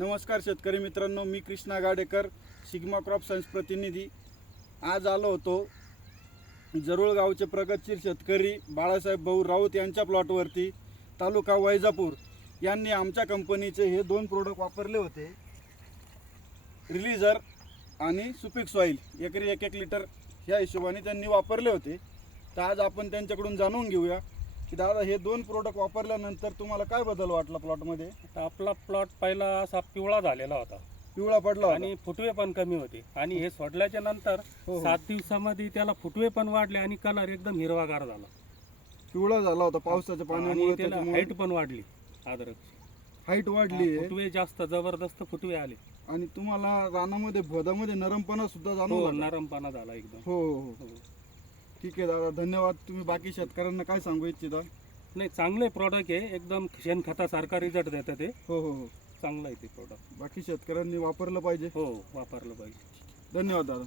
नमस्कार शेतकरी मित्रांनो मी Krishna Gadekar Sigma crop science प्रतिनिधी. आज आलो होतो जरूळ गावचे प्रगतशीर शेतकरी बाळासाहेब भाऊ राऊत यांच्या प्लॉटवरती तालुका वैजापूर. यांनी आमच्या कंपनीचे हे दोन प्रोडक्ट वापरले होते. रिलीजर आणि सुपीक सॉईल एकरी एक एक लिटर ह्या हिशोबाने त्यांनी वापरले होते. तर आज आपण त्यांच्याकडून जाणून घेऊया. की दादा हे दोन प्रोडक्ट वापरल्यानंतर तुम्हाला काय बदल वाटला प्लॉटमध्ये आता आपला प्लॉट पहिला असा पिवळा झालेला होता. पिवळा पडला. आणि फुटवे पण कमी होते. आणि हे सोडल्याच्या नंतर हो, हो. सात दिवसामध्ये त्याला फुटवे पण वाढले आणि कलर एकदम हिरवागार झाला. पिवळा झाला होता पावसाच्या आणि त्याला हाईट पण वाढली अद्रकची. हाईट वाढली आहे. फुटवे जास्त जबरदस्त फुटवे आले. आणि तुम्हाला रानामध्ये भोदामध्ये नरमपणा सुद्धा हो जाणवला का? नरमपणा झाला एकदम. हो हो हो. हो. ठीक आहे दादा धन्यवाद. तुम्ही बाकी शेतकऱ्यांना काय सांगू इच्छिता? नाही चांगले प्रॉडक्ट आहे. एकदम शेणखतासारखा रिझल्ट देतं ते. हो हो हो. चांगलं आहे ते प्रॉडक्ट बाकी शेतकऱ्यांनी वापरलं पाहिजे. हो वापरलं पाहिजे. धन्यवाद दादा.